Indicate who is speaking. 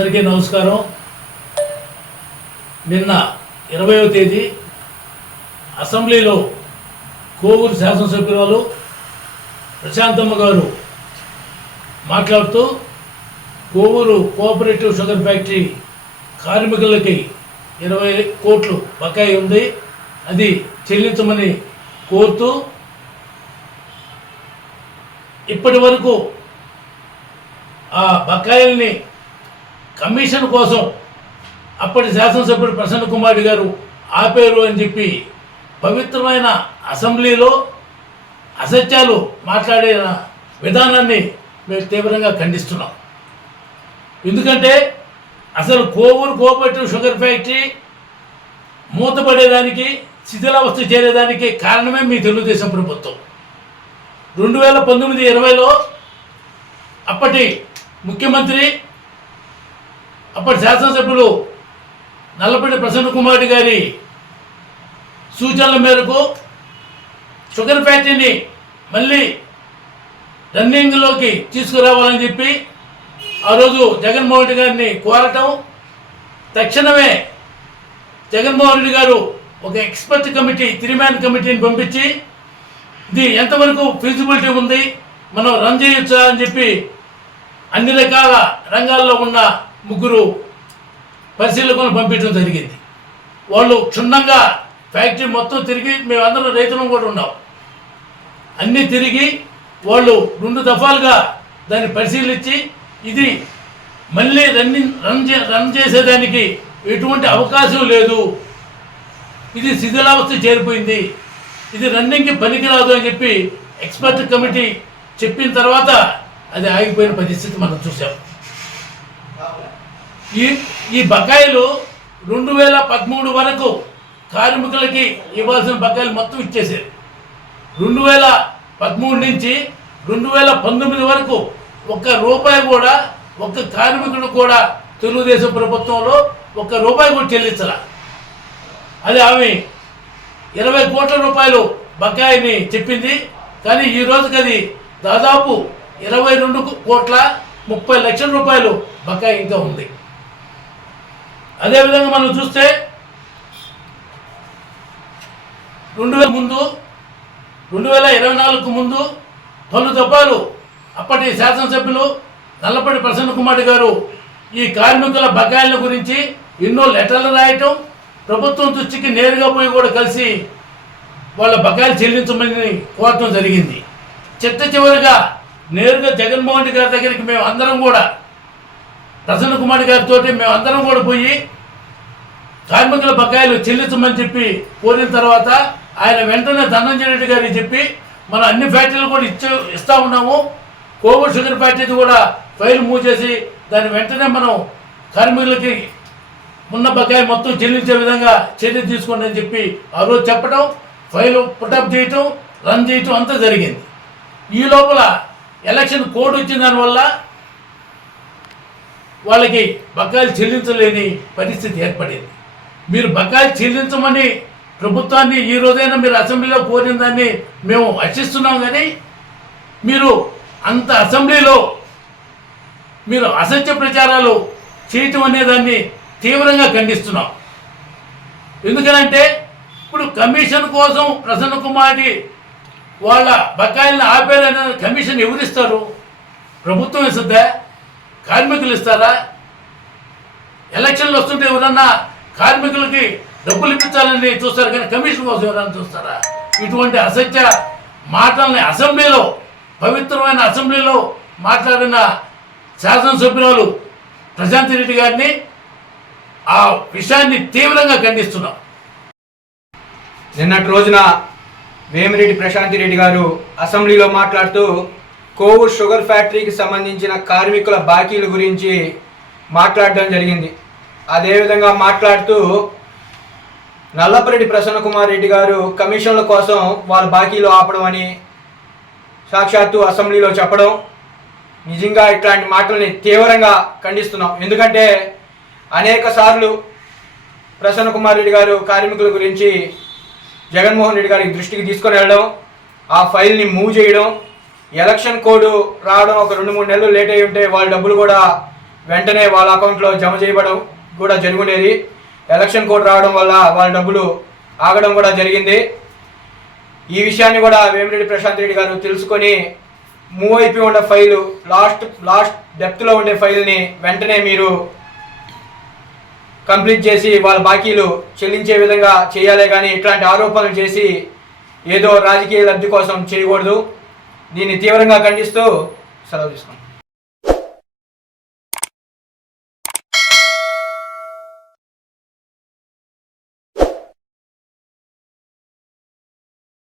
Speaker 1: అందరికీ నమస్కారం. నిన్న ఇరవయవ తేదీ అసెంబ్లీలో కోవూరు శాసనసభ్యురాలు ప్రశాంతమ్మ గారు మాట్లాడుతూ కోవూరు కోఆపరేటివ్ షుగర్ ఫ్యాక్టరీ కార్మికులకి ఇరవై కోట్లు బకాయి ఉంది. అది చెల్లించమని కోరుతూ ఇప్పటి వరకు ఆ బకాయిల్ని కమిషన్ కోసం అప్పటి శాసనసభ్యుడు ప్రసన్న కుమార్ గారు ఆపేరు అని చెప్పి పవిత్రమైన అసెంబ్లీలో అసత్యాలు మాట్లాడే విధానాన్ని మేము తీవ్రంగా ఖండిస్తున్నాం. ఎందుకంటే అసలు కోవూరు కోఆపరేటివ్ షుగర్ ఫ్యాక్టరీ మూతపడేదానికి శిథిలావస్థ చేరేదానికి కారణమే మీ తెలుగుదేశం ప్రభుత్వం. రెండు వేల పంతొమ్మిది ఇరవైలో అప్పటి ముఖ్యమంత్రి అప్పటి శాసనసభ్యులు నల్లపల్లి ప్రసన్న కుమార్ గారి సూచనల మేరకు షుగర్ ఫ్యాక్టరీని మళ్ళీ రన్నింగ్లోకి తీసుకురావాలని చెప్పి ఆ రోజు జగన్మోహన్ రెడ్డి గారిని కోరటం తక్షణమే జగన్మోహన్ రెడ్డి గారు ఒక ఎక్స్పర్ట్ కమిటీ తిరిమాన్ కమిటీని పంపించి ఇది ఎంతవరకు ఫీజిబిలిటీ ఉంది? మనం రన్ చేయొచ్చా? అని చెప్పి అన్ని రకాల రంగాల్లో ఉన్న ముగ్గురు పరిశీలకులను పంపించడం జరిగింది. వాళ్ళు క్షుణ్ణంగా ఫ్యాక్టరీ మొత్తం తిరిగి మేమందరం రైతులం కూడా ఉన్నాం. అన్నీ తిరిగి వాళ్ళు రెండు దఫాలుగా దాన్ని పరిశీలించి ఇది మళ్ళీ రన్నింగ్ రన్ చే రన్ చేసేదానికి ఎటువంటి అవకాశం లేదు. ఇది శిథిలావస్థ చేరిపోయింది. ఇది రన్నింగ్కి పనికిరాదు అని చెప్పి ఎక్స్పర్ట్ కమిటీ చెప్పిన తర్వాత అది ఆగిపోయిన పరిస్థితి మనం చూసాం ఈ ఈ బకాయిలు రెండు వేల పదమూడు వరకు కార్మికులకి ఇవ్వాల్సిన బకాయిలు మొత్తం ఇచ్చేసారు రెండు వేల పదమూడు నుంచి రెండు వేల పంతొమ్మిది వరకు ఒక్క రూపాయి కూడా ఒక్క కార్మికుడు కూడా తెలుగుదేశం ప్రభుత్వంలో ఒక్క రూపాయి కూడా చెల్లించాల. అది ఆమె ఇరవై కోట్ల రూపాయలు బకాయిని చెప్పింది. కానీ ఈ రోజుకి అది దాదాపు ఇరవై రెండు కోట్ల ముప్పై లక్షల రూపాయలు బకాయి ఇంకా ఉంది అదేవిధంగా మనం చూస్తే రెండు వేల ముందు రెండు వేల ఇరవై నాలుగుకు ముందు పలు దఫాలు అప్పటి శాసనసభ్యులు నల్లపల్లి ప్రసన్న కుమార్ గారు ఈ కార్మికుల బకాయిల గురించి ఎన్నో లెటర్లు రాయటం ప్రభుత్వం దృష్టికి నేరుగా పోయి కూడా కలిసి వాళ్ళ బకాయిలు చెల్లించమని కోరటం జరిగింది. చిట్ట చివరిగా నేరుగా జగన్మోహన్ రెడ్డి గారి దగ్గరికి మేము అందరం కూడా ప్రసన్న కుమార్ గారితో మేము అందరం కూడా పోయి కార్మికుల బకాయిలు చెల్లించమని చెప్పి కోరిన తర్వాత ఆయన వెంటనే ధనంజయ రెడ్డి గారికి చెప్పి మనం అన్ని ఫ్యాక్టరీలు కూడా ఇచ్చే ఇస్తా ఉన్నాము. కోవిడ్ షుగర్ ఫ్యాక్టరీ కూడా ఫైల్ మూవ్ చేసి దాన్ని వెంటనే మనం కార్మికులకి ఉన్న బకాయి మొత్తం చెల్లించే విధంగా చర్య తీసుకోండి అని చెప్పి ఆ రోజు చెప్పడం ఫైల్ పుటప్ చేయటం రన్ చేయటం అంతా జరిగింది. ఈ లోపల ఎలక్షన్ కోడ్ వచ్చిన దానివల్ల వాళ్ళకి బకాయిలు చెల్లించలేని పరిస్థితి ఏర్పడింది. మీరు బకాయిలు చెల్లించమని ప్రభుత్వాన్ని ఈ రోజైనా మీరు అసెంబ్లీలో కోరిన దాన్ని మేము హర్షిస్తున్నాం కానీ మీరు అంత అసెంబ్లీలో మీరు అసత్య ప్రచారాలు చేయటం అనేదాన్ని తీవ్రంగా ఖండిస్తున్నాం. ఎందుకనంటే ఇప్పుడు కమిషన్ కోసం ప్రసన్న కుమారి వాళ్ళ బకాయిలను ఆపేరనే కమిషన్ ఎవరిస్తారు ప్రభుత్వం ఇస్తుందా? కార్మికులు ఇస్తారా? ఎలక్షన్లు వస్తుంటే ఎవరన్నా కార్మికులకి డబ్బులు ఇప్పించాలని చూస్తారు కానీ కమిషన్ కోసం ఎవరైనా చూస్తారా? ఇటువంటి అసత్య మాటల్ని అసెంబ్లీలో పవిత్రమైన అసెంబ్లీలో మాట్లాడిన శాసనసభ్యురాలు ప్రశాంత్ రెడ్డి గారిని ఆ విషయాన్ని తీవ్రంగా ఖండిస్తున్నాం.
Speaker 2: నిన్నటి రోజున వేమిరెడ్డి ప్రశాంతి రెడ్డి గారు అసెంబ్లీలో మాట్లాడుతూ కోవూర్ షుగర్ ఫ్యాక్టరీకి సంబంధించిన కార్మికుల బాకీల గురించి మాట్లాడడం జరిగింది. అదేవిధంగా మాట్లాడుతూ నల్లపరెడ్డి ప్రసన్న కుమార్ రెడ్డి గారు కమిషన్ల కోసం వాళ్ళ బాకీలు ఆపడం అని సాక్షాత్తు అసెంబ్లీలో చెప్పడం నిజంగా ఇట్లాంటి మాటల్ని తీవ్రంగా ఖండిస్తున్నాం. ఎందుకంటే అనేక సార్లు ప్రసన్న కుమార్ రెడ్డి గారు కార్మికుల గురించి జగన్మోహన్ రెడ్డి గారి దృష్టికి తీసుకొని వెళ్ళడం ఆ ఫైల్ని మూవ్ చేయడం ఎలక్షన్ కోడ్ రావడం ఒక రెండు మూడు నెలలు లేట్ అయి ఉంటే వాళ్ళ డబ్బులు కూడా వెంటనే వాళ్ళ అకౌంట్లో జమ చేయబడడం కూడా జరుగునేది. ఎలక్షన్ కోడ్ రావడం వల్ల వాళ్ళ డబ్బులు ఆగడం కూడా జరిగింది. ఈ విషయాన్ని కూడా వేమిరెడ్డి ప్రశాంత్ రెడ్డి గారు తెలుసుకొని మూవ్ అయిపోయి ఉన్న ఫైలు లాస్ట్ లాస్ట్ డెప్త్లో ఉండే ఫైల్ని వెంటనే మీరు కంప్లీట్ చేసి వాళ్ళ బాకీలు చెల్లించే విధంగా చేయాలి కానీ ఇట్లాంటి ఆరోపణలు చేసి ఏదో రాజకీయ లబ్ధి కోసం చేయకూడదు. దీన్ని తీవ్రంగా ఖండిస్తూ సెలవు తీసుకుంటాం